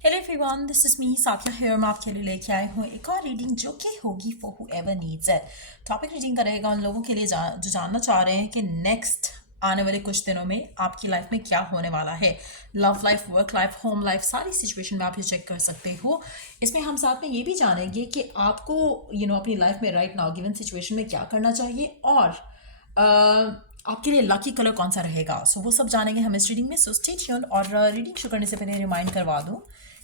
Hello everyone, this is me Saikia here. मैं आपके लिए लेके आई हूँ एक और रीडिंग जो कि होगी for whoever needs it. Topic reading करेगा उन लोगों के लिए जो जानना चाह रहे हैं कि नेक्स्ट आने वाले कुछ दिनों में आपकी लाइफ में क्या होने वाला है। Love life, work life, home life, सारी सिचुएशन में आप ये चेक कर सकते हो। इसमें हम साथ में ये भी जानेंगे कि आपको अपनी लाइफ में राइट नाउ गिवन सिचुएशन में क्या करना चाहिए और आपके लिए लकी कलर कौन सा रहेगा। सो वो सब जानेंगे हम इस रीडिंग में। So stay tuned. और रीडिंग शुरू करने से पहले रिमाइंड करवा दूं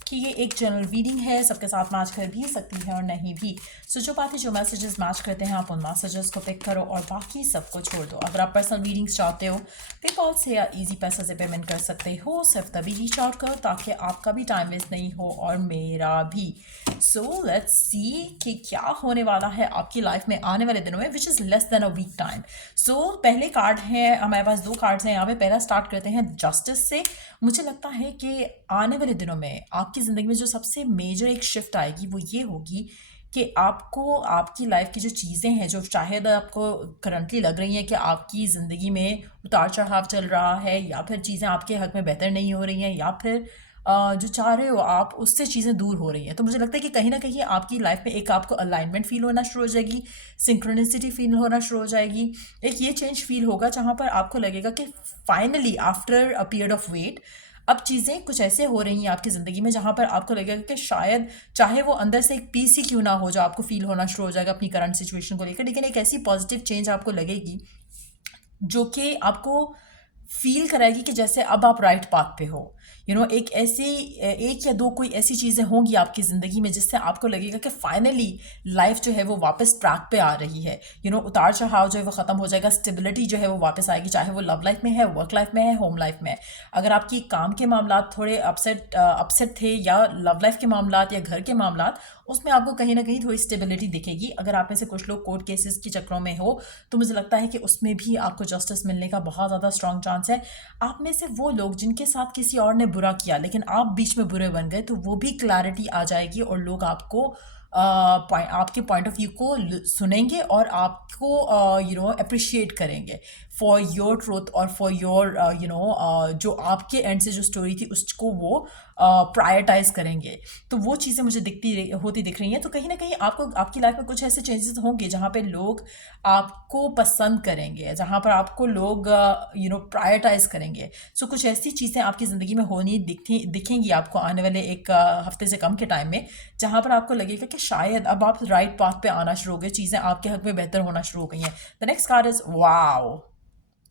कि ये एक जनरल रीडिंग है, सबके साथ मैच कर भी सकती है और नहीं भी। सो जो बातें, जो मैसेजेस मैच करते हैं, आप उन मैसेजेस को पिक करो और बाकी सबको छोड़ दो। अगर आप पर्सनल रीडिंग्स चाहते हो, पेपॉल से या इजी पैसा से पेमेंट कर सकते हो। सिर्फ तभी रीच आउट करो ताकि आपका भी टाइम वेस्ट नहीं हो और मेरा भी। सो लेट्स सी कि क्या होने वाला है आपकी लाइफ में आने वाले दिनों में, which is less than a week time. So पहले कार्ड है, हमारे पास दो कार्ड्स हैं यहाँ पे। पहला स्टार्ट करते हैं जस्टिस से। मुझे लगता है कि आने वाले दिनों में आपकी ज़िंदगी में जो सबसे मेजर एक शिफ्ट आएगी वो ये होगी कि आपको आपकी लाइफ की जो चीज़ें हैं, जो शायद आपको करंटली लग रही हैं कि आपकी ज़िंदगी में उतार चढ़ाव चल रहा है, या फिर चीज़ें आपके हक में बेहतर नहीं हो रही हैं, या फिर जो चाह रहे हो आप उससे चीज़ें दूर हो रही हैं, तो मुझे लगता है कि कहीं ना कहीं आपकी लाइफ में एक आपको अलाइनमेंट फील होना शुरू हो जाएगी, सिंक्रोनिसिटी फील होना शुरू हो जाएगी। एक ये चेंज फील होगा जहाँ पर आपको लगेगा कि finally after a period of wait अब चीज़ें कुछ ऐसे हो रही हैं आपकी ज़िंदगी में जहाँ पर आपको लगेगा कि शायद चाहे वो अंदर से एक पीस ही क्यों ना हो, जो आपको फील होना शुरू हो जाएगा अपनी करंट सिचुएशन को लेकर, लेकिन एक ऐसी पॉजिटिव चेंज आपको लगेगी जो कि आपको फील कराएगी कि जैसे अब आप राइट पाथ पे हो। एक ऐसी, एक या दो कोई ऐसी चीज़ें होंगी आपकी ज़िंदगी में जिससे आपको लगेगा कि फाइनली लाइफ जो है वो वापस ट्रैक पे आ रही है। उतार चढ़ाव जो है वो ख़त्म हो जाएगा, स्टेबिलिटी जो है वो वापस आएगी, चाहे वो लव लाइफ में है, वर्क लाइफ में है, होम लाइफ में है। अगर आपकी काम के मामला थोड़े अपसेट थे, या लव लाइफ के मामला या घर के मामला, उसमें आपको कहीं ना कहीं थोड़ी स्टेबिलिटी दिखेगी। अगर आप में से कुछ लोग कोर्ट केसेस के चक्रों में हो तो मुझे लगता है कि उसमें भी आपको जस्टिस मिलने का बहुत ज़्यादा स्ट्रॉन्ग चांस है। आप में से वो लोग जिनके साथ किसी और ने बुरा किया लेकिन आप बीच में बुरे बन गए, तो वो भी क्लैरिटी आ जाएगी और लोग आपको आपके पॉइंट ऑफ व्यू को सुनेंगे और आपको अप्रिशिएट करेंगे फॉर योर ट्रूथ और फॉर योर जो आपके एंड से जो स्टोरी थी उसको वो प्रायोरिटाइज करेंगे। तो वो चीज़ें मुझे होती दिख रही हैं। तो कहीं ना कहीं आपको आपकी लाइफ में कुछ ऐसे चेंजेस होंगे जहाँ पे लोग आपको पसंद करेंगे, जहाँ पर आपको लोग प्रायोरिटाइज करेंगे। सो कुछ ऐसी चीज़ें आपकी ज़िंदगी में होनी दिखेंगी आपको आने वाले एक हफ्ते से कम के टाइम में, जहाँ पर आपको लगेगा कि शायद अब आप राइट पाथ पे आना शुरू हो गए, चीज़ें आपके हक में बेहतर होना शुरू हो गई हैं। The next card is wow,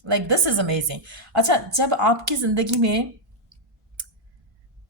like this is amazing. अच्छा, जब आपकी ज़िंदगी में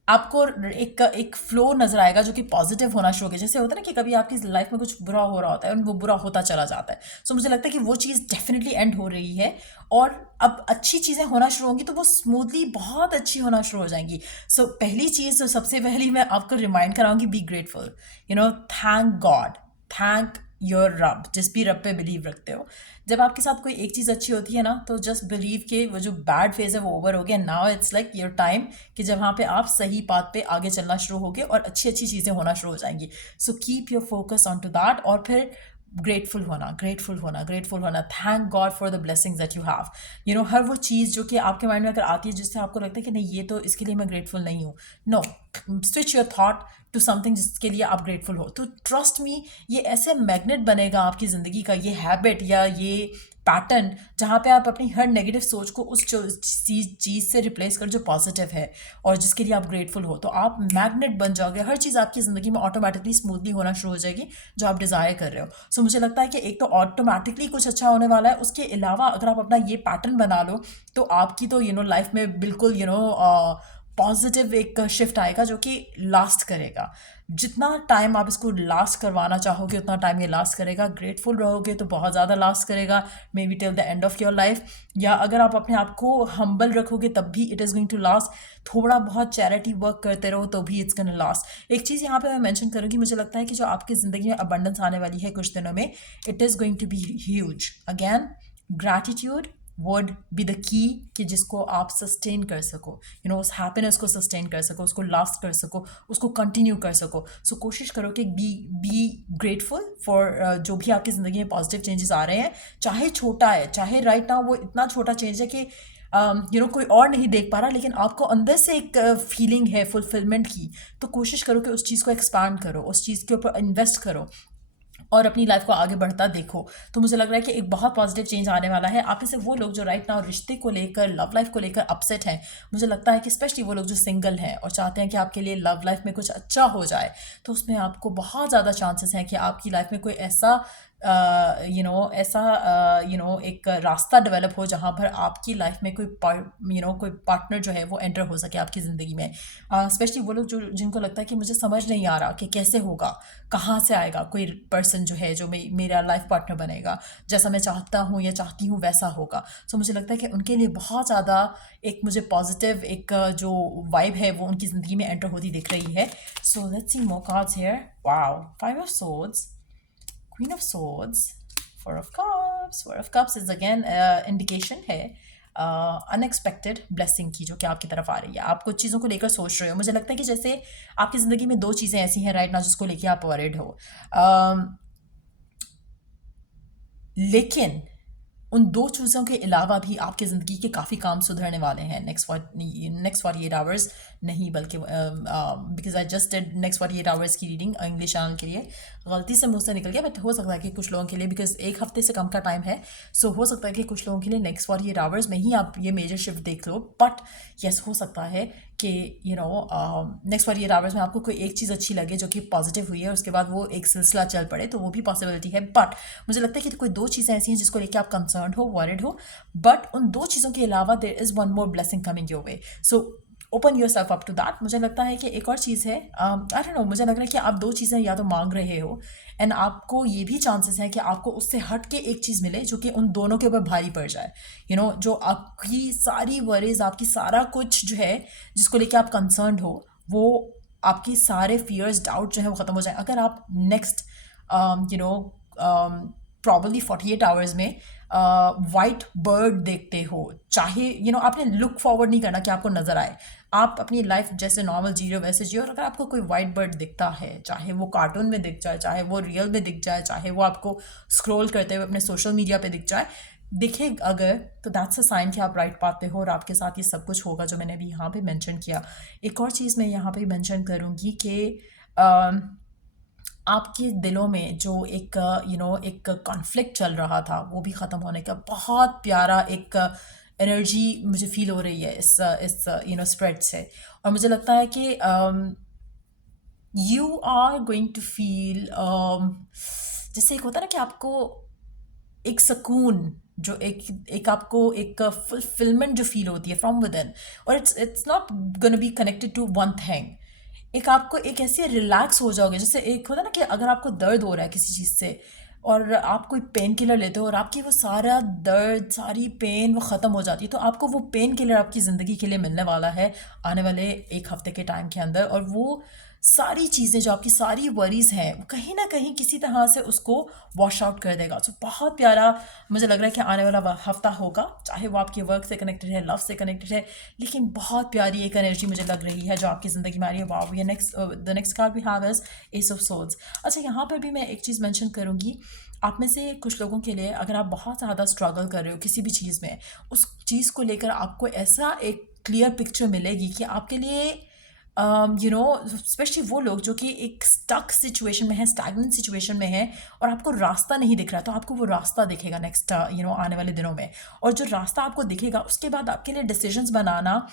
आपको एक एक फ्लो नजर आएगा जो कि पॉजिटिव होना शुरू हो गया, जैसे होता है ना कि कभी आपकी लाइफ में कुछ बुरा हो रहा होता है और वो बुरा होता चला जाता है। सो मुझे लगता है कि वो चीज़ डेफिनेटली एंड हो रही है और अब अच्छी चीज़ें होना शुरू होंगी, तो वो स्मूथली बहुत अच्छी होना शुरू हो जाएंगी। सो पहली चीज़, तो सबसे पहली मैं आपको रिमाइंड कराऊंगी, be grateful. Thank God, thank your रब, जिस भी रब पे बिलीव रखते हो। जब आपके साथ कोई एक चीज़ अच्छी होती है ना, तो जस्ट बिलीव के वो जो बैड फेज है वो ओवर हो गया। Now it's like your time कि जब वहाँ पे आप सही पाथ पे आगे चलना शुरू होगे और अच्छी अच्छी चीज़ें होना शुरू हो जाएंगी। So keep your focus on to that और फिर ग्रेटफुल होना, ग्रेटफुल होना, ग्रेटफुल होना। Thank God for the blessings that you have. हर वो चीज़ जो कि आपके माइंड में अगर आती है जिससे आपको लगता है कि नहीं, ये तो इसके लिए मैं ग्रेटफुल नहीं हूँ, no, switch your thought to something जिसके लिए आप ग्रेटफुल हो। तो ट्रस्ट मी, ये ऐसे मैग्नेट बनेगा आपकी ज़िंदगी का, ये हैबिट या ये पैटर्न, जहाँ पे आप अपनी हर नेगेटिव सोच को उस चीज़ से रिप्लेस कर जो पॉजिटिव है और जिसके लिए आप ग्रेटफुल हो, तो आप मैग्नेट बन जाओगे। हर चीज़ आपकी ज़िंदगी में ऑटोमेटिकली स्मूथली होना शुरू हो जाएगी जो आप डिज़ायर कर रहे हो। सो मुझे लगता है कि एक तो ऑटोमेटिकली कुछ अच्छा होने वाला है, उसके अलावा अगर आप अपना ये पैटर्न बना लो तो आपकी तो लाइफ में बिल्कुल पॉजिटिव एक शिफ्ट आएगा जो कि लास्ट करेगा। जितना टाइम आप इसको लास्ट करवाना चाहोगे उतना टाइम ये लास्ट करेगा। ग्रेटफुल रहोगे तो बहुत ज़्यादा लास्ट करेगा, may be till the end of your life. या अगर आप अपने आप को हम्बल रखोगे तब भी it is going to last. थोड़ा बहुत चैरिटी वर्क करते रहो तो भी इट्स गोइंग टू लास्ट। एक चीज़ यहाँ पे मैं मेंशन करूँगी, मुझे लगता है कि जो आपकी ज़िंदगी में अबंडेंस आने वाली है कुछ दिनों में, it is going to be huge. Again, gratitude would be the key कि जिसको आप सस्टेन कर सको, उस हैप्पीनेस को सस्टेन कर सको, उसको लास्ट कर सको, उसको कंटिन्यू कर सको। सो कोशिश करो कि बी ग्रेटफुल फॉर जो भी आपकी ज़िंदगी में पॉजिटिव चेंजेस आ रहे हैं, चाहे छोटा है, चाहे राइट नाउ वो इतना छोटा चेंज है कि कोई और नहीं देख पा रहा, लेकिन आपको अंदर से एक फीलिंग है फुलफिलमेंट की, तो कोशिश करो कि उस चीज़ को एक्सपांड करो, उस चीज़ के ऊपर इन्वेस्ट करो और अपनी लाइफ को आगे बढ़ता देखो। तो मुझे लग रहा है कि एक बहुत पॉजिटिव चेंज आने वाला है। आप में से वो लोग जो राइट नाउ रिश्ते को लेकर, लव लाइफ को लेकर अपसेट हैं, मुझे लगता है कि स्पेशली वो लोग जो सिंगल हैं और चाहते हैं कि आपके लिए लव लाइफ में कुछ अच्छा हो जाए, तो उसमें आपको बहुत ज़्यादा चांसेस हैं कि आपकी लाइफ में कोई ऐसा एक रास्ता डेवलप हो जहाँ पर आपकी लाइफ में कोई पार्टनर जो है वो एंटर हो सके आपकी ज़िंदगी में। स्पेशली वो लोग जो जिनको लगता है कि मुझे समझ नहीं आ रहा कि कैसे होगा, कहाँ से आएगा कोई पर्सन जो है जो मेरा लाइफ पार्टनर बनेगा, जैसा मैं चाहता हूँ या चाहती हूँ वैसा होगा। सो मुझे लगता है कि उनके लिए बहुत ज़्यादा एक मुझे पॉजिटिव एक जो वाइब है वो उनकी ज़िंदगी में एंटर होती दिख रही है। So let's see more cards here. Wow, 5 of Swords, Queen of Swords, 4 of Cups. 4 of Cups is again indication है अनएक्सपेक्टेड ब्लेसिंग की, जो कि आपकी तरफ आ रही है। आप कुछ चीज़ों को लेकर सोच रहे हो, मुझे लगता है कि जैसे आपकी ज़िंदगी में 2 चीज़ें ऐसी हैं राइट नाउ जिसको लेके आप वरीड हो, लेकिन उन 2 चीज़ों के अलावा भी आपकी ज़िंदगी के काफ़ी काम सुधरने वाले हैं नेक्स्ट 48 आवर्स नहीं, बल्कि because I just did next 48 hours की रीडिंग इंग्लिश चैनल के लिए, गलती से मुझसे निकल गया, बट हो सकता है कि कुछ लोगों के लिए, बिकॉज 1 हफ्ते से कम का टाइम है, सो हो सकता है कि कुछ लोगों के लिए नेक्स्ट 48 आवर्स में ही आप ये मेजर शिफ्ट देख लो। बट यस, हो सकता है कि नेक्स्ट 48 आवर्स में आपको कोई एक चीज़ अच्छी लगे जो कि पॉजिटिव हुई है, उसके बाद वो एक सिलसिला चल पड़े, तो वो भी पॉसिबिलिटी है। बट मुझे लगता है कि कोई 2 चीज़ें ऐसी हैं जिसको लेकर आप कंसर्न हो, वरिड हो, बट उन 2 चीज़ों के अलावा there is one more blessing coming your way. So open yourself up to that. मुझे लगता है कि एक और चीज़ है, आई डोंट नो, मुझे लग रहा है कि आप 2 चीज़ें या तो मांग रहे हो एंड आपको ये भी चांसेस है कि आपको उससे हट के एक चीज़ मिले जो कि उन दोनों के ऊपर भारी पड़ जाए। जो आपकी सारी वरीज, आपकी सारा कुछ जो है जिसको लेके आप कंसर्न हो, वो आपके सारे फियर्स, डाउट जो है वो ख़त्म हो जाए। अगर आप नेक्स्ट प्रॉबली 48 आवर्स में वाइट बर्ड देखते हो, चाहे आपने लुक फॉरवर्ड नहीं करना कि आपको नज़र आए, आप अपनी लाइफ जैसे नॉर्मल जी रहे हो वैसे जियो, और अगर आपको कोई वाइट बर्ड दिखता है, चाहे वो कार्टून में दिख जाए, चाहे वो रियल में दिख जाए, चाहे वो आपको स्क्रॉल करते हुए अपने सोशल मीडिया पे दिखे अगर, तो दैट्स अ साइन कि आप राइट पाथ पे हो और आपके साथ ये सब कुछ होगा जो मैंने अभी यहाँ पे मेंशन किया। एक और चीज़ मैं यहाँ पे मेंशन करूँगी कि आपके दिलों में जो एक एक कॉन्फ्लिक्ट चल रहा था, वो भी ख़त्म होने का बहुत प्यारा एक एनर्जी मुझे फील हो रही है इस स्प्रेड से। और मुझे लगता है कि you are going to feel, जैसे एक होता है ना कि आपको एक सुकून, जो एक आपको एक फुलफिलमेंट जो फील होती है फ्रॉम विद इन, और it's not gonna be connected to one thing. एक आपको एक ऐसे रिलैक्स हो जाओगे, जैसे एक होता है ना कि अगर आपको दर्द हो रहा है किसी चीज़ से और आप कोई पेन किलर लेते हो और आपकी वो सारा दर्द, सारी पेन वो ख़त्म हो जाती है, तो आपको वो पेन किलर आपकी ज़िंदगी के लिए मिलने वाला है आने वाले 1 हफ्ते के टाइम के अंदर। और वो सारी चीज़ें जो आपकी सारी वरीज़ हैं, वो कहीं ना कहीं किसी तरह से उसको वॉश आउट कर देगा। तो बहुत प्यारा मुझे लग रहा है कि आने वाला हफ्ता होगा, चाहे वो आपके वर्क से कनेक्टेड है, लव से कनेक्टेड है, लेकिन बहुत प्यारी एक एनर्जी मुझे लग रही है जो आपकी ज़िंदगी में आ रही है। वाओ, ये the next card we have is ace of swords. अच्छा, यहाँ पर भी मैं एक चीज़ मेंशन करूँगी, आप में से कुछ लोगों के लिए अगर आप बहुत ज़्यादा स्ट्रगल कर रहे हो किसी भी चीज़ में, उस चीज़ को लेकर आपको ऐसा एक क्लियर पिक्चर मिलेगी कि आपके लिए स्पेशली वो लोग जो कि एक स्टक सिचुएशन में है, स्टैग्नेंट सिचुएशन में है और आपको रास्ता नहीं दिख रहा है, तो आपको वो रास्ता दिखेगा नेक्स्ट आने वाले दिनों में। और जो रास्ता आपको दिखेगा उसके बाद आपके लिए डिसीजंस बनाना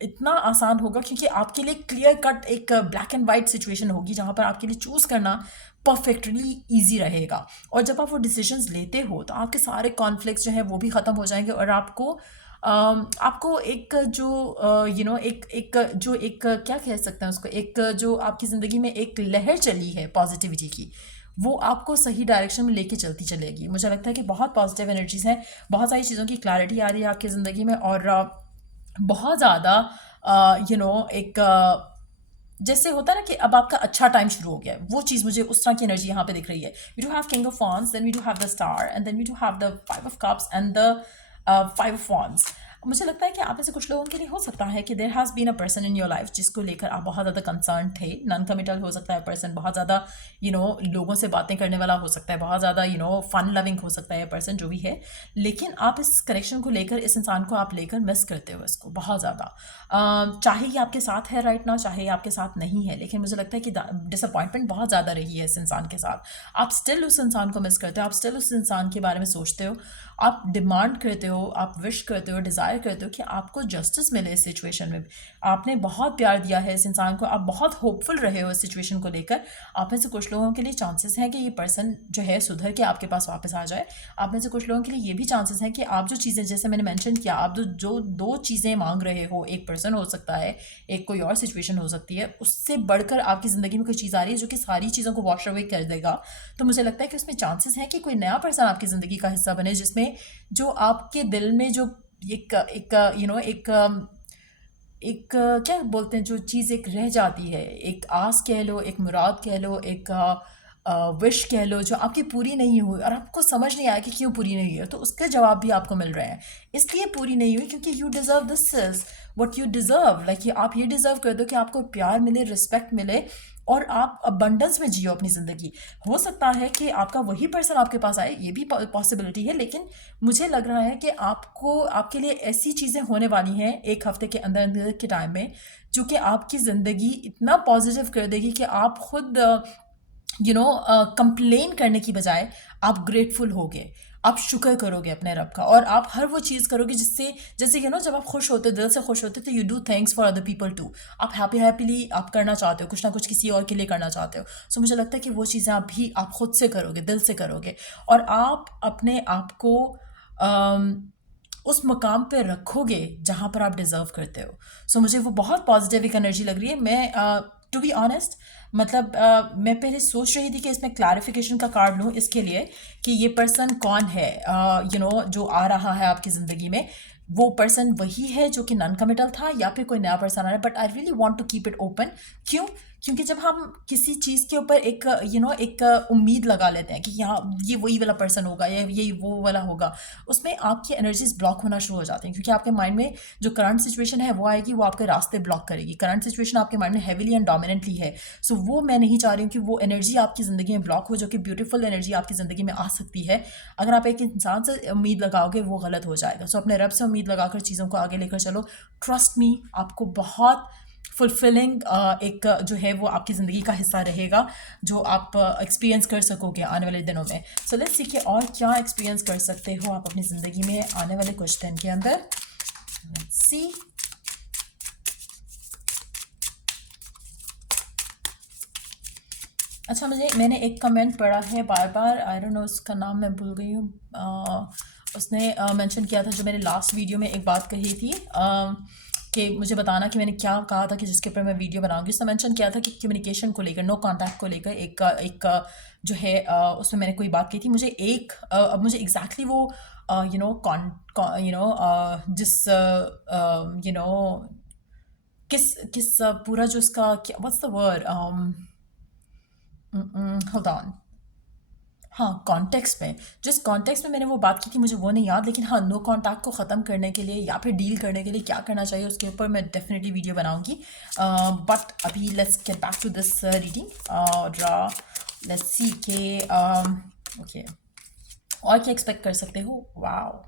इतना आसान होगा, क्योंकि आपके लिए क्लियर कट एक ब्लैक एंड वाइट सिचुएशन होगी जहाँ पर आपके लिए चूज़ करना परफेक्टली ईजी रहेगा। और जब आप वो डिसीजंस लेते हो तो आपके सारे कॉन्फ्लिक्ट्स जो है वो भी ख़त्म हो जाएंगे और आपको एक जो एक जो एक क्या कह सकते हैं उसको, एक जो आपकी ज़िंदगी में एक लहर चली है पॉजिटिविटी की, वो आपको सही डायरेक्शन में लेके चलती चलेगी। मुझे लगता है कि बहुत पॉजिटिव एनर्जीज़ हैं, बहुत सारी चीज़ों की क्लैरिटी आ रही है आपकी ज़िंदगी में, और बहुत ज़्यादा एक जैसे होता है ना कि अब आपका अच्छा टाइम शुरू हो गया है, वो चीज़ मुझे उस तरह की एनर्जी यहाँ पे दिख रही है। We do have king of wands, then we do have the star, and then we do have the 5 of cups and the 5 of wands। मुझे लगता है कि आप में से कुछ लोगों के लिए हो सकता है कि there has been a person in your life जिसको लेकर आप बहुत ज़्यादा कंसर्न थे। नॉन कमिटल हो सकता है पर्सन, बहुत ज़्यादा लोगों से बातें करने वाला हो सकता है, बहुत ज़्यादा फन लविंग हो सकता है पर्सन, जो भी है। लेकिन आप इस कनेक्शन को लेकर, इस इंसान को आप लेकर मिस करते हो इसको बहुत ज़्यादा। चाहे ये आपके साथ है राइट नाउ, चाहे ये आपके साथ नहीं है, लेकिन मुझे लगता है कि डिसअपॉइंटमेंट बहुत ज़्यादा रही है इस इंसान के साथ। आप स्टिल उस इंसान को मिस करते हो, आप स्टिल उस इंसान के बारे में सोचते हो, आप डिमांड करते हो, आप विश करते हो, डिज़ायर करते हो कि आपको जस्टिस मिले इस सिचुएशन में। आपने बहुत प्यार दिया है इस इंसान को, आप बहुत होपफुल रहे हो इस सिचुएशन को लेकर। आप में से कुछ लोगों के लिए चांसेस हैं कि ये पर्सन जो है सुधर के आपके पास वापस आ जाए। आप में से कुछ लोगों के लिए ये भी चांसेस हैं कि आप जो चीज़ें, जैसे मैंने मेंशन किया, आप जो दो चीज़ें मांग रहे हो, एक पर्सन हो सकता है, एक कोई और सिचुएशन हो सकती है, उससे बढ़कर आपकी ज़िंदगी में कोई चीज़ आ रही है जो कि सारी चीज़ों को वॉश अवे कर देगा। तो मुझे लगता है कि उसमें चांसेस हैं कि कोई नया पर्सन आपकी ज़िंदगी का हिस्सा बने, जिसमें जो आपके दिल में जो एक एक एक क्या बोलते हैं, जो चीज़ एक रह जाती है, एक आस कह लो, एक मुराद कह लो, एक विश कह लो, जो आपकी पूरी नहीं हुई और आपको समझ नहीं आया कि क्यों पूरी नहीं हुई, तो उसके जवाब भी आपको मिल रहे हैं। इसलिए पूरी नहीं हुई क्योंकि you deserve, this is what you deserve. Like आप ये डिज़र्व कर दो कि आपको प्यार मिले, रिस्पेक्ट मिले और आप अबंडेंस में जियो अपनी ज़िंदगी। हो सकता है कि आपका वही पर्सन आपके पास आए, ये भी पॉसिबिलिटी है, लेकिन मुझे लग रहा है कि आपके लिए ऐसी चीज़ें होने वाली हैं एक हफ्ते के अंदर अंदर के टाइम में, जो कि आपकी ज़िंदगी इतना पॉजिटिव कर देगी कि आप खुद कंप्लेन करने की बजाय आप ग्रेटफुल होगे, आप शुक्र करोगे अपने रब का, और आप हर वो चीज़ करोगे जिससे, जैसे जब आप खुश होते हो, दिल से खुश होते हो, तो you do thanks for other people too. आप हैप्पीली आप करना चाहते हो, कुछ ना कुछ किसी और के लिए करना चाहते हो। सो मुझे लगता है कि वो चीज़ें आप खुद से करोगे, दिल से करोगे, और आप अपने आप को उस मकाम पे रखोगे जहाँ पर आप डिज़र्व करते हो। सो मुझे वो बहुत पॉजिटिव एक एनर्जी लग रही है। मैं टू बी ऑनेस्ट, मतलब मैं पहले सोच रही थी कि इसमें क्लैरिफिकेशन का कार्ड लूँ इसके लिए कि ये पर्सन कौन है, जो आ रहा है आपकी ज़िंदगी में, वो पर्सन वही है जो कि नॉन कमिटल था या फिर कोई नया पर्सन आ रहा है। But I really want to keep it open. क्यों? क्योंकि जब हम किसी चीज़ के ऊपर एक उम्मीद लगा लेते हैं कि यहाँ ये वही वाला पर्सन होगा या ये वो वाला होगा, उसमें आपकी एनर्जीज ब्लॉक होना शुरू हो जाती हैं, क्योंकि आपके माइंड में जो करंट सिचुएशन है वो आएगी, वो आपके रास्ते ब्लॉक करेगी। करंट सिचुएशन आपके माइंड में हैवीली एंड डोमिनेंटली है। सो वो मैं नहीं चाह रही हूँ कि वो एनर्जी आपकी ज़िंदगी में ब्लॉक हो, जो कि ब्यूटीफुल एनर्जी आपकी ज़िंदगी में आ सकती है। अगर आप एक इंसान से उम्मीद लगाओगे, वो गलत हो जाएगा। सो अपने रब से उम्मीद लगाकर चीज़ों को आगे लेकर चलो। ट्रस्ट मी, आपको बहुत फुलफिलिंग एक जो है वो आपकी ज़िंदगी का हिस्सा रहेगा, जो आप एक्सपीरियंस कर सकोगे आने वाले दिनों में। सो लेट्स सी कि और क्या एक्सपीरियंस कर सकते हो आप अपनी ज़िंदगी में आने वाले कुछ दिन के अंदर। Let's see. अच्छा, मैंने एक कमेंट पढ़ा है बार बार, आई डोंट नो उसका नाम मैं भूल गई हूँ। उसने मेंशन किया था, जो मैंने लास्ट वीडियो में एक बात कही थी कि मुझे बताना कि मैंने क्या कहा था कि जिसके ऊपर मैं वीडियो बनाऊंगी। उसने मेंशन किया था कि कम्युनिकेशन को लेकर, नो कांटेक्ट को लेकर एक जो है उसमें मैंने कोई बात की थी। मुझे अब मुझे एग्जैक्टली वो जिस किस पूरा जो उसका what's the word, hold on, हाँ, कॉन्टेक्स्ट में, जिस कॉन्टेक्स्ट में मैंने वो बात की थी मुझे वो नहीं याद, लेकिन हाँ, नो कॉन्टैक्ट को ख़त्म करने के लिए या फिर डील करने के लिए क्या करना चाहिए उसके ऊपर मैं डेफिनेटली वीडियो बनाऊंगी। बट अभी let's get back to this reading और लेट्स सी के ओके, और क्या एक्सपेक्ट कर सकते हो। Wow,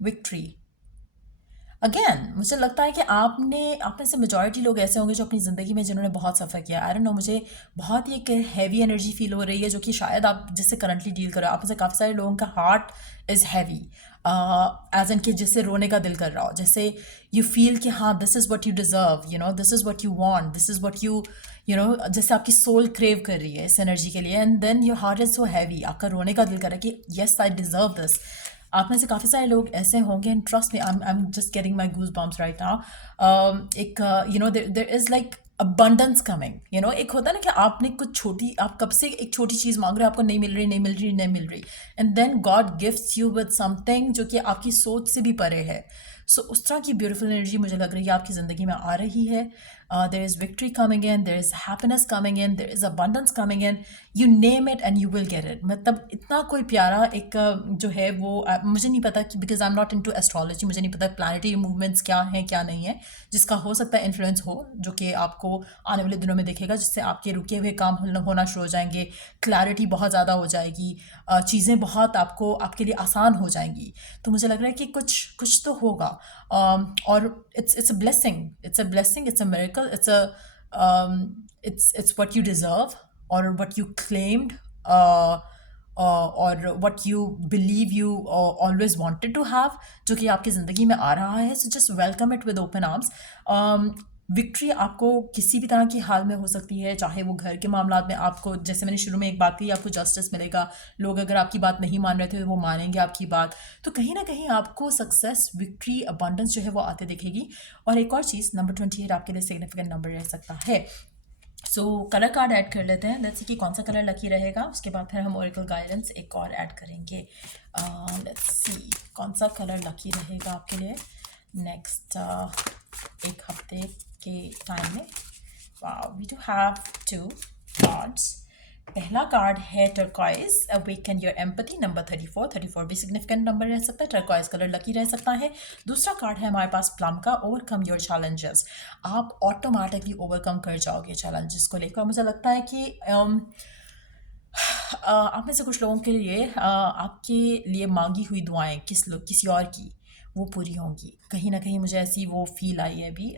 victory. अगेन मुझे लगता है कि आप में से मेजॉरिटी लोग ऐसे होंगे जो अपनी ज़िंदगी में जिन्होंने बहुत सफ़र किया। आई डोंट नो, मुझे बहुत ही एक हैवी एनर्जी फील हो रही है, जो कि शायद आप जिससे करंटली डील करो। आप में से काफ़ी सारे लोगों का heart is heavy, as an कि जिससे रोने का दिल कर रहा हो, जैसे यू फील कि हाँ, this is what you deserve, this is what you want, this is what you जैसे आपकी सोल क्रेव कर रही है इस एनर्जी के लिए, and then your heart is so heavy, आपका रोने का दिल कर रहा है कि येस आई डिज़र्व दिस। आप में से काफ़ी सारे लोग ऐसे होंगे, and trust me, I am just getting my goose bumps right now. एक there is like abundance coming. एक होता है ना कि आपने आप कब से एक छोटी चीज़ मांग रहे हो, आपको नहीं मिल रही, and then God gifts you with something जो कि आपकी सोच से भी परे है। सो उस तरह की ब्यूटीफुल एनर्जी मुझे लग रही है आपकी ज़िंदगी में आ रही है. There is victory coming in, there is happiness coming in, there is abundance coming in. You name it and you will get it. मतलब इतना कोई प्यारा एक जो है वो मुझे नहीं पता कि because I am not into astrology, मुझे नहीं पता प्लानिटरी मूवमेंट्स क्या हैं क्या नहीं है, जिसका हो सकता है इन्फ्लुएंस हो, जो कि आपको आने वाले दिनों में दिखेगा, जिससे आपके रुके हुए काम होना शुरू हो जाएंगे, क्लैरिटी बहुत ज़्यादा हो जाएगी, चीज़ें बहुत आपको आपके लिए आसान हो जाएंगी. तो मुझे लग रहा है कि कुछ कुछ तो होगा. और it's a blessing, it's a blessing, it's a miracle, it's what you deserve or what you claimed, or what you believe you always wanted to have, जो कि आपकी ज़िंदगी में आ रहा है. So just welcome it with open arms. Victory आपको किसी भी तरह की हाल में हो सकती है, चाहे वो घर के मामला में आपको, जैसे मैंने शुरू में एक बात कही, आपको जस्टिस मिलेगा. लोग अगर आपकी बात नहीं मान रहे थे तो वो मानेंगे आपकी बात. तो कहीं ना कहीं आपको सक्सेस, विक्ट्री, अबंडेंस जो है वो आते दिखेगी. और एक और चीज़, नंबर 28 आपके लिए सिग्निफिकेंट नंबर रह सकता है. सो कलर कार्ड ऐड कर लेते हैं. लेट्स सी कि कौन सा कलर लकी रहेगा. उसके बाद फिर हम ओरेकल गाइडेंस एक और ऐड करेंगे. लेट्स सी कौन सा कलर लकी रहेगा आपके लिए नेक्स्ट एक हफ्ते के टाइम में. We do have 2 cards. पहला कार्ड है turquoise, awaken your empathy, number 34 भी सिग्निफिकेंट नंबर रह सकता है. टर्कॉइज कलर लकी रह सकता है. दूसरा कार्ड है हमारे पास प्लम का, ओवरकम योर चैलेंजेस. आप ऑटोमेटिकली ओवरकम कर जाओगे चैलेंजेस को लेकर. मुझे लगता है कि आप में से कुछ लोगों के लिए आपके लिए मांगी हुई दुआएं किसी और की वो पूरी होंगी. कहीं ना कहीं मुझे ऐसी वो फील आई है अभी.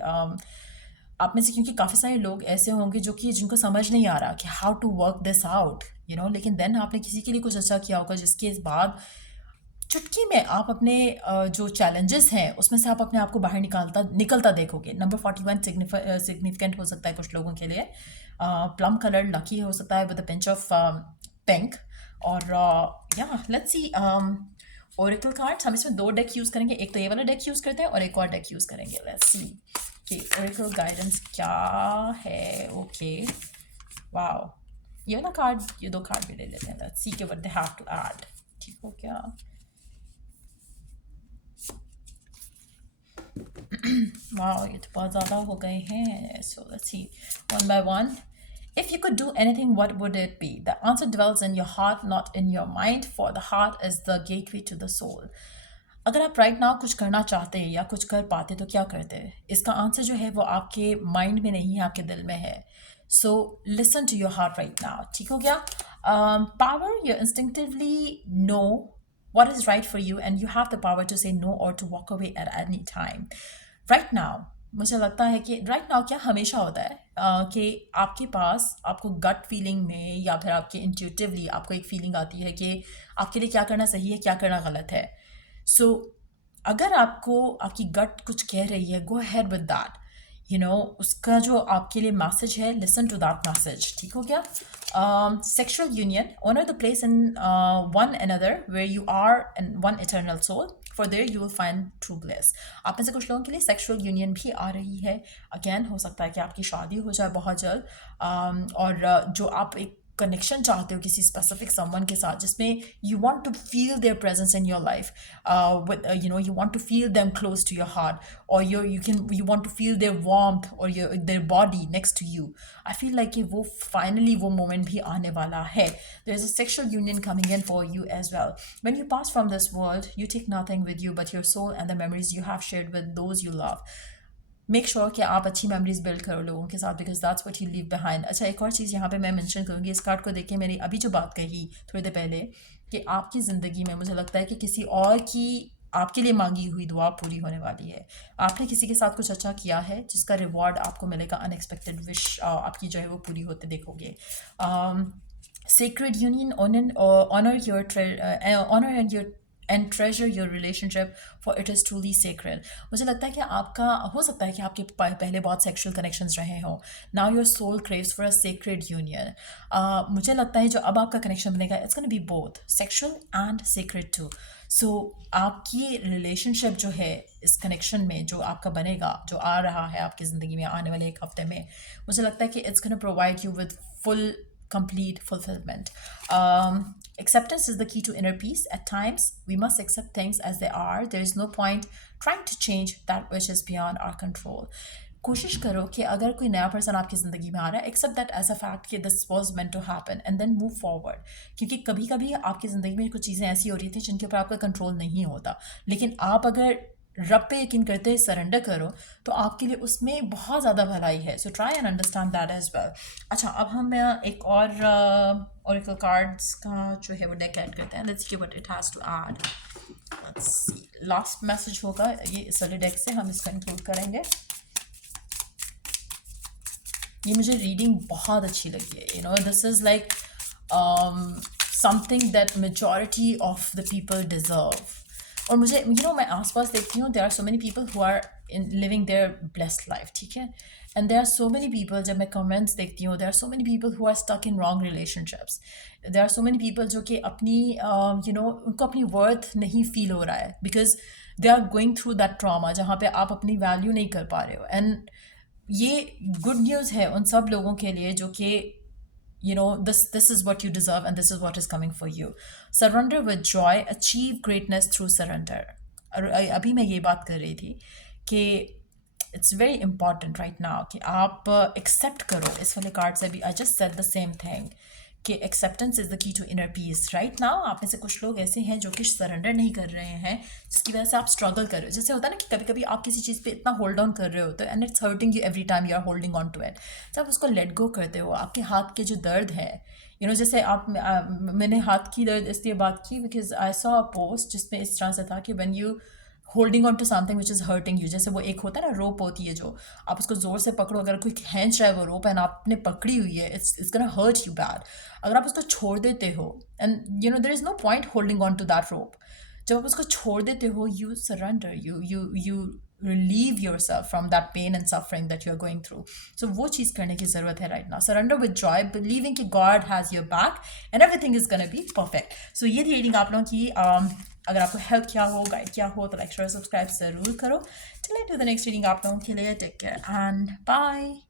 आप में से क्योंकि काफ़ी सारे लोग ऐसे होंगे जो कि जिनको समझ नहीं आ रहा कि how to work this out, लेकिन देन आपने किसी के लिए कुछ अच्छा किया होगा, जिसके बाद चुटकी में आप अपने जो चैलेंजेस हैं उसमें से आप अपने आप को बाहर निकलता देखोगे. नंबर 41 सिग्निफिकेंट हो सकता है कुछ लोगों के लिए. प्लम कलर लकी हो सकता है with a pinch of pink. और या लेट्स सी ओरेकल कार्ड्स. हम इसमें 2 डेक यूज़ करेंगे. एक तो ये वाला डेक यूज़ करते हैं और एक और डेक यूज़ करेंगे. लेट्स सी कि ओरेकल गाइडेंस क्या है. ओके, वाओ, ये वाला कार्ड, ये 2 कार्ड भी ले लेते हैं. लेट्स सी कि what they have to add. ठीक हो क्या? वाओ, ये तो बहुत ज़्यादा हो गए हैं. So let's see one by one. If you could do anything, what would it be? The answer dwells in your heart, not in your mind, for the heart is the gateway to the soul. अगर आप right now कुछ करना चाहते या कुछ कर पाते तो क्या करते? इसका आंसर जो है वो आपके माइंड में नहीं है, आपके दिल में है. So listen to your heart right now. ठीक हो गया? Power, you instinctively know what is right for you and you have the power to say no or to walk away at any time. Right now, मुझे लगता है कि right now क्या हमेशा होता है कि आपके पास, आपको गट फीलिंग में या फिर आपके इंट्यूटिवली आपको एक फीलिंग आती है कि आपके लिए क्या करना सही है, क्या करना गलत है. सो अगर आपको आपकी गट कुछ कह रही है, गो अहेड विद दैट. उसका जो आपके लिए मैसेज है, लिसन टू दैट मैसेज. ठीक हो गया? Sexual union, honor the place in one another where you are in one eternal soul. For there you will find true bliss. आप में से कुछ लोगों के लिए सेक्सुअल यूनियन भी आ रही है. अगेन हो सकता है कि आपकी शादी हो जाए बहुत जल्द. और जो आप एक कनेक्शन चाहते हो किसी स्पेसिफिक समवन के साथ, जिसमें you want to feel their presence in your life, you want to feel them close to your heart, or you want to feel their warmth or their body next to you. I feel like कि वो finally वो moment भी आने वाला है. There is a sexual union coming in for you as well. When you pass from this world, you take nothing with you but your soul and the memories you have shared with those you love. Make sure कि आप अच्छी memories build करो लोगों के साथ, because that's what you leave behind. अच्छा, एक और चीज़ यहाँ पे मैं मेंशन करूँगी. इस कार्ड को देखिए, मैंने अभी जो बात कही थोड़ी देर पहले कि आपकी ज़िंदगी में मुझे लगता है कि किसी और की आपके लिए मांगी हुई दुआ पूरी होने वाली है. आपने किसी के साथ कुछ अच्छा किया है जिसका रिवॉर्ड आपको मिलेगा. अनएक्सपेक्टेड विश आपकी जो है वो पूरी होते देखोगे. Sacred union, honor and treasure your relationship, for it is truly sacred. मुझे लगता है कि आपका हो सकता है कि आपके पहले बहुत सेक्सुअल कनेक्शंस रहे हों. Now your soul craves for a sacred union. मुझे लगता है जो अब आपका कनेक्शन बनेगा, it's gonna be both sexual and sacred too. So आपकी रिलेशनशिप जो है इस कनेक्शन में जो आपका बनेगा, जो आ रहा है आपकी ज़िंदगी में आने वाले एक हफ्ते में, मुझे लगता है कि it's gonna provide you with full complete fulfillment. Acceptance is the key to inner peace. At times, we must accept things as they are. There is no point trying to change that which is beyond our control. कोशिश करो कि अगर कोई नया person आपकी ज़िंदगी में आ रहा है, accept that as a fact कि this was meant to happen and then move forward. क्योंकि कभी कभी आपकी ज़िंदगी में कुछ चीज़ें ऐसी हो रही थी जिनके ऊपर आपका कंट्रोल नहीं होता, लेकिन आप अगर रब पे यकीन करते हुए सरेंडर करो तो आपके लिए उसमें बहुत ज़्यादा भलाई है. So try and understand that as well. अच्छा, अब हम एक और ओरेकल कार्ड्स का जो है वो डेक ऐड करते हैं. Let's see what it has to add. Let's see, last message होगा ये इस वाले डेक से, हम इसको इंक्लूड करेंगे. ये मुझे रीडिंग बहुत अच्छी लगी है. You know, this is like something that majority of the people deserve. और मुझे मैं आसपास देखती हूँ, there are so many people who are in living their blessed life, ठीक है. And there are so many people, जब मैं कमेंट्स देखती हूँ, there are so many people who are stuck in wrong relationships. There are so many people जो कि अपनी उनको अपनी वर्थ नहीं फील हो रहा है because they are going through that trauma जहाँ पे आप अपनी वैल्यू नहीं कर पा रहे हो. एंड ये गुड न्यूज़ है उन सब लोगों के लिए जो कि this is what you deserve and this is what is coming for you. Surrender with joy, achieve greatness through surrender. और अभी मैं ये बात कर रही थी कि it's very important right now कि आप accept करो. इस वाले कार्ड से भी I just said the same thing कि acceptance is the key to inner peace. Right now आप में से कुछ लोग ऐसे हैं जो कि सरेंडर नहीं कर रहे हैं, जिसकी वजह से आप स्ट्रगल कर रहे हो. जैसे होता है ना कि कभी कभी आप किसी चीज़ पे इतना होल्ड ऑन कर रहे होते हो and it's hurting you every time you are holding on to it. जब आप उसको लेट गो करते हो, आपके हाथ के जो दर्द है, जैसे आप मैंने हाथ की दर्द इसलिए बात की because I saw a post जिसमें इस तरह से था कि when you holding on to something which is hurting you, जैसे वो एक होता है ना रोप होती है जो आप उसको ज़ोर से पकड़ो, अगर कोई खींच रहा है वो रोप एंड आपने पकड़ी हुई है, it's gonna hurt you bad. अगर आप उसको छोड़ देते हो and there is no point holding on to that rope. जब आप उसको छोड़ देते हो, you surrender, you relieve yourself from that pain and suffering that you're going through. So वो चीज़ करने की ज़रूरत है right now. Surrender with joy, believing कि God has your back and everything is gonna be perfect. So ये थी reading आप लोगों की. अगर आपको हेल्प किया हो, गाइड किया हो तो लाइक शेयर सब्सक्राइब ज़रूर करो. Till I do the next reading आप लोगों के लिए, टेक केयर एंड बाय.